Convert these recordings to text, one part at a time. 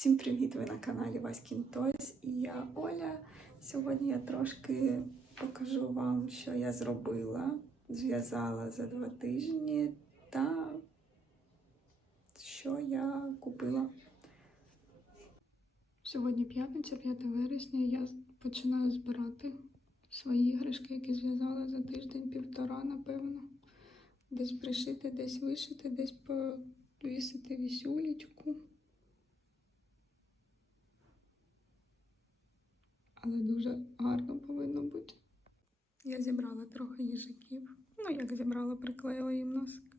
Всім привіт! Ви на каналі Васькін Тойс і я Оля. Сьогодні я трошки покажу вам, що я зробила, зв'язала за два тижні та що я купила. Сьогодні п'ятниця, 5 вересня. Я починаю збирати свої іграшки, які зв'язала за тиждень-півтора, напевно. Десь пришити, десь вишити, десь повісити вісюлечку. Але дуже гарно повинно бути. Я зібрала трохи їжаків. Ну, як зібрала, приклеїла їм носик.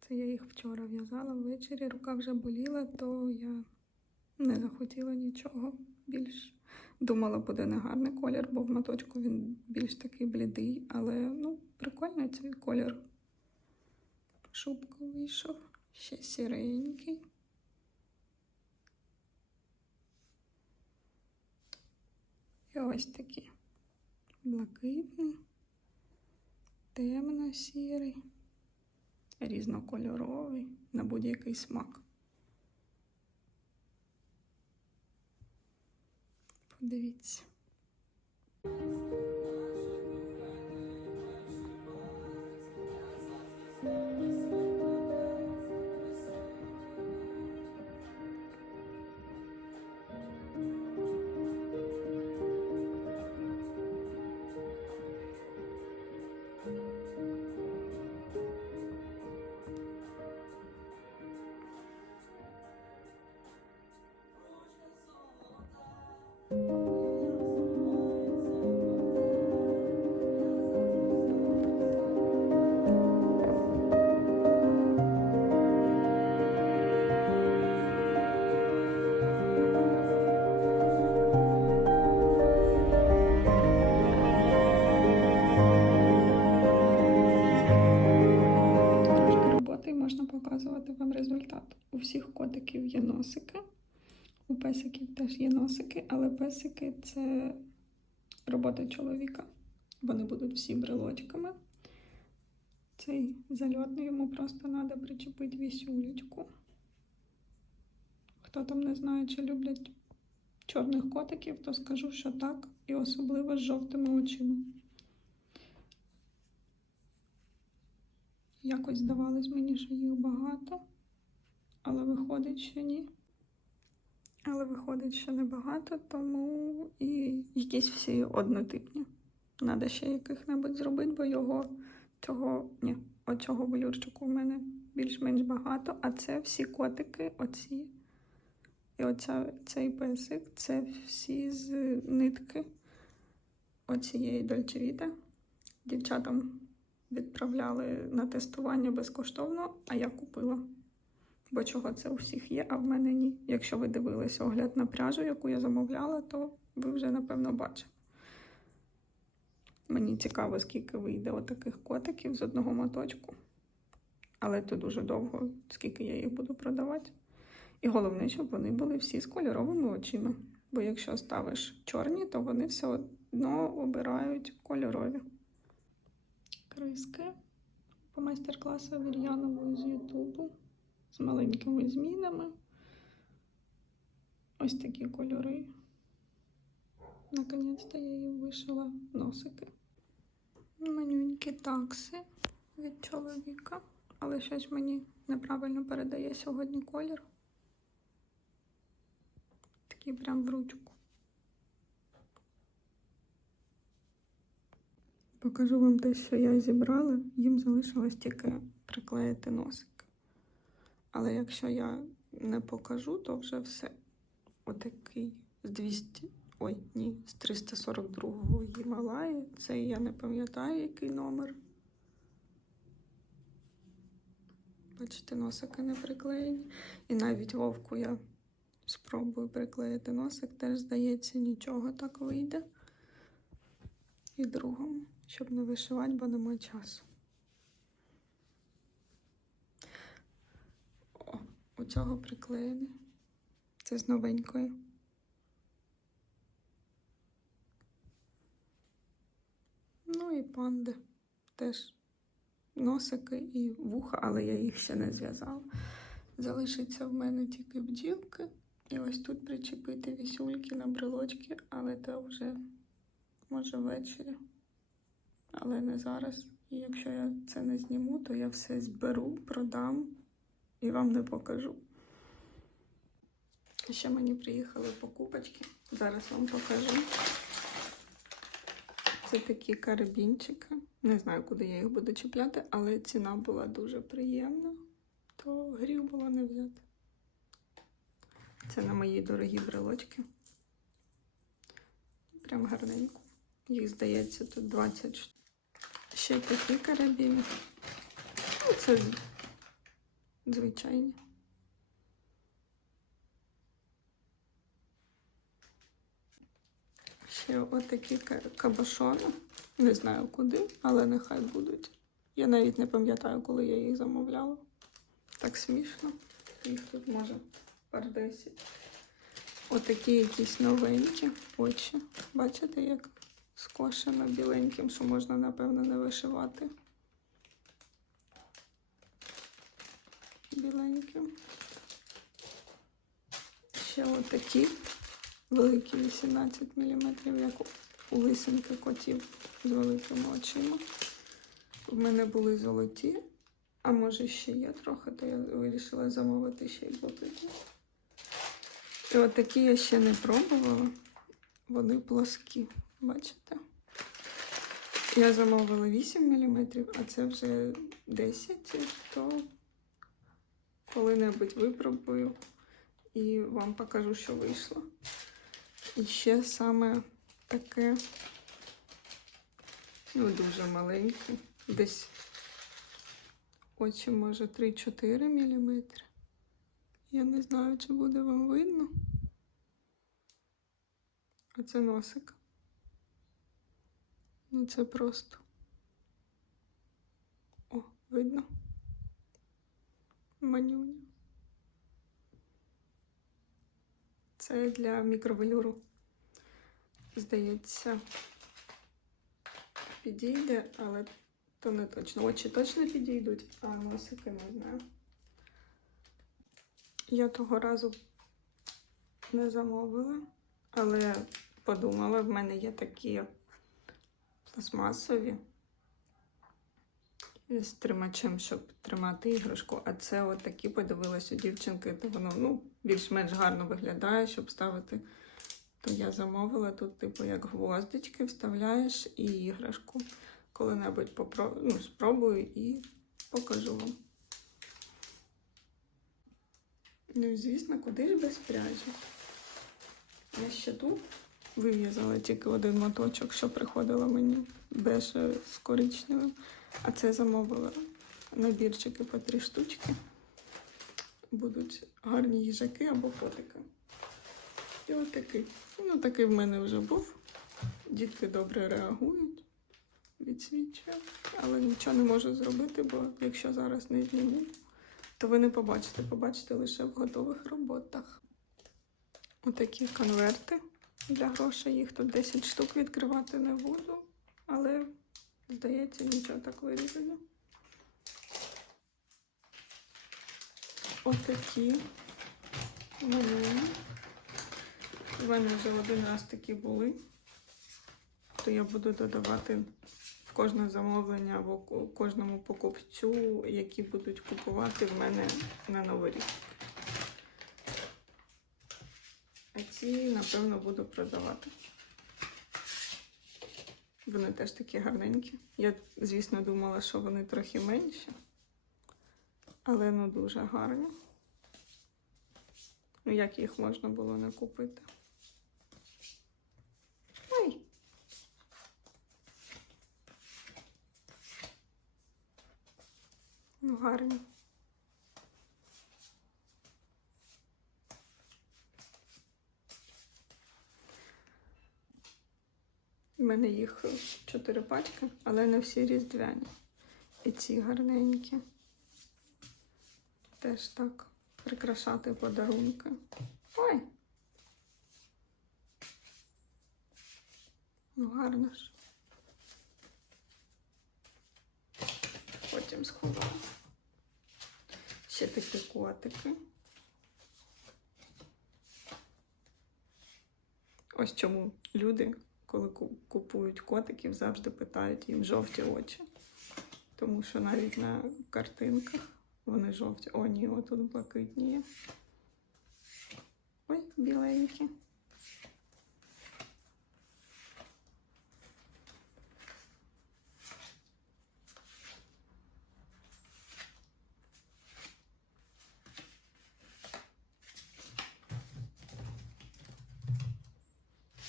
Це я їх вчора в'язала ввечері. Рука вже боліла, то я не захотіла нічого більш. Думала, буде негарний колір, бо в моточку він більш такий блідий, але ну, прикольний цей колір. Шубка вийшов, ще сіренький. Ось такі. Блакитний, темно-сірий, різнокольоровий на будь-який смак. Подивіться. Всіх котиків є носики, у песиків теж є носики, але песики це робота чоловіка. Вони будуть всі брелочками. Цей зальотний йому просто треба причепити вісюлечку. Хто там не знає, чи люблять чорних котиків, то скажу, що так, і особливо з жовтими очима. Якось здавалось мені, що їх багато, але виходить, що ні. Але виходить, що небагато, тому і якісь всі однотипні. Треба ще яких-небудь зробити, бо його цього, ні, оцього блюрчику в мене більш-менш багато, а це всі котики, оці. І оця, цей песик, це всі з нитки оцієї дольчевіта. Дівчатам відправляли на тестування безкоштовно, а я купила. Бо чого це у всіх є, а в мене ні. Якщо ви дивилися огляд на пряжу, яку я замовляла, то ви вже, напевно, бачили. Мені цікаво, скільки вийде отаких котиків з одного моточку. Але це дуже довго, скільки я їх буду продавати. І головне, щоб вони були всі з кольоровими очима. Бо якщо ставиш чорні, то вони все одно обирають кольорові. Криски по майстер-класу Вір'янової з Ютубу з маленькими змінами. Ось такі кольори. Наконець-то я її вишила носики. Манюнькі такси від чоловіка, але щось мені неправильно передає сьогодні колір. Такий прям в ручку. Покажу вам те, що я зібрала. Їм залишилось тільки приклеїти носик. Але якщо я не покажу, то вже все. Отакий з 200, ой, ні, з 342-го Гімалаї. Це я не пам'ятаю, який номер. Бачите, носики не приклеєні. І навіть вовку я спробую приклеїти носик, теж, здається, нічого так вийде. І другому, щоб не вишивати, бо нема часу. О, у цього приклеєний. Це з новенької. Ну і панди теж носики і вуха, але я їх ще не зв'язала. Залишиться в мене тільки бджілки І ось тут причепити вісюльки на брелочки, але то вже може ввечері. Але не зараз. І якщо я це не зніму, то я все зберу, продам і вам не покажу. Ще мені приїхали покупочки. Зараз вам покажу. Це такі карабінчики. Не знаю, куди я їх буду чіпляти, але ціна була дуже приємна, то гріх було не взяти. Це на мої дорогі брелочки. Прям гарненько. Їх здається тут 20 штук. Ще такі карабіни. Ну, це звичайні. Ще отакі ка- кабошони. Не знаю куди, але нехай будуть. Я навіть не пам'ятаю, коли я їх замовляла. Так смішно. Їх тут може пар 10. Отакі якісь новенькі очі. Бачите, як скошено біленьким, що можна, напевно, не вишивати. Біленьким. Ще отакі великі 18 мм, як у лисинки котів з великими очима. У мене були золоті, а може ще є трохи, то я вирішила замовити ще й блакитні. І от такі я ще не пробувала. Вони плоскі, бачите? Я замовила 8 мм, а це вже 10, то коли-небудь випробую і вам покажу, що вийшло. І ще саме таке, ну, дуже маленьке, десь очі, може, 3-4 мм. Я не знаю, чи буде вам видно. А це носик. Ну, це просто. О, видно? Манюня. Це для мікровелюру. Здається, підійде, але то не точно. Очі точно підійдуть, а носики не знаю. Я того разу не замовила, але подумала, в мене є такі пластмасові з тримачем, щоб тримати іграшку. А це от такі подивилась у дівчинки, то воно ну, більш-менш гарно виглядає, щоб ставити. То я замовила тут, типу, як гвоздички, вставляєш і іграшку. Коли-небудь попро... ну, спробую і покажу вам. Ну звісно, куди ж без пряжі? Я ще тут вив'язала тільки один моточок, що приходило мені беж з коричневим. А це замовила набірчики по три штучки. Будуть гарні їжаки або котики. І от такий. Ну, такий в мене вже був. Дітки добре реагують, відсвічує. Але нічого не можу зробити, бо якщо зараз не зніму, то ви не побачите. Побачите лише в готових роботах. Отакі конверти для грошей. Їх тут 10 штук відкривати не буду, але здається, нічого так вирізано. Отакі малюнки. У мене вже один раз такі були, то я буду додавати в кожне замовлення або кожному покупцю, які будуть купувати в мене на Новий рік. А ці, напевно, буду продавати. Вони теж такі гарненькі. Я, звісно, думала, що вони трохи менші, але ну дуже гарні. Ну, як їх можна було не купити? Ой. Ну, гарні. Мене їх чотири пачки, але не всі різдвяні. І ці гарненькі. Теж так прикрашати подарунки. Ой! Ну, гарно ж. Потім сховаю. Ще такі котики. Ось чому люди, коли купують котиків, завжди питають їм жовті очі. Тому що навіть на картинках вони жовті. О, ні, отут блакитні є. Ой, біленькі.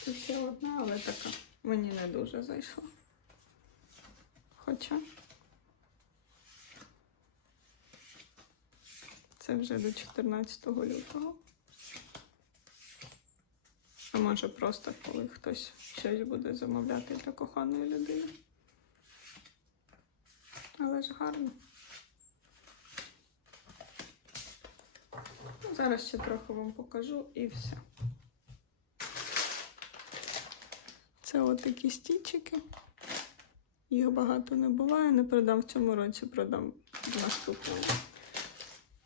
І ще одна, але така мені не дуже зайшла. Хоча це вже до 14 лютого. А може просто коли хтось щось буде замовляти для коханої людини. Але ж гарно. Зараз ще трохи вам покажу і все. Це от такі стільчики. Їх багато не буває. Не продам в цьому році, продам в наступному.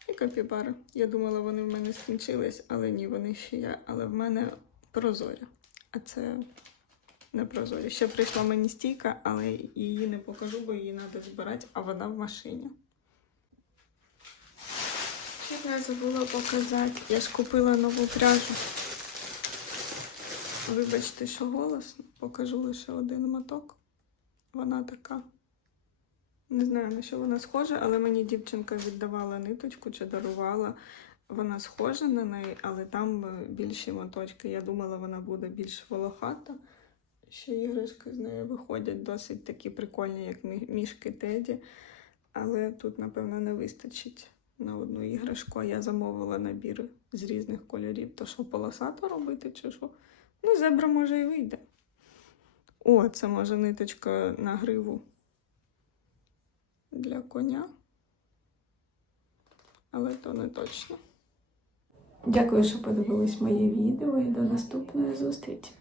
І капібари. Я думала, вони в мене скінчились, але ні, вони ще є. Але в мене прозорі. А це не прозорі. Ще прийшла мені стійка, але її не покажу, бо її треба збирати, а вона в машині. Що я забула показати? Я ж купила нову пряжу. Вибачте, що голосно. Покажу лише один моток. Вона така. Не знаю, на що вона схожа, але мені дівчинка віддавала ниточку чи дарувала. Вона схожа на неї, але там е, більші моточки. Я думала, вона буде більш волохата. Ще іграшки з нею виходять досить такі прикольні, як мішки Теді. Але тут, напевно, не вистачить на одну іграшку. Я замовила набір з різних кольорів. То що полосато робити, чи що? Ну, зебра може і вийде. О, це може ниточка на гриву для коня. Але то не точно. Дякую, що подивились моє відео і до наступної зустрічі.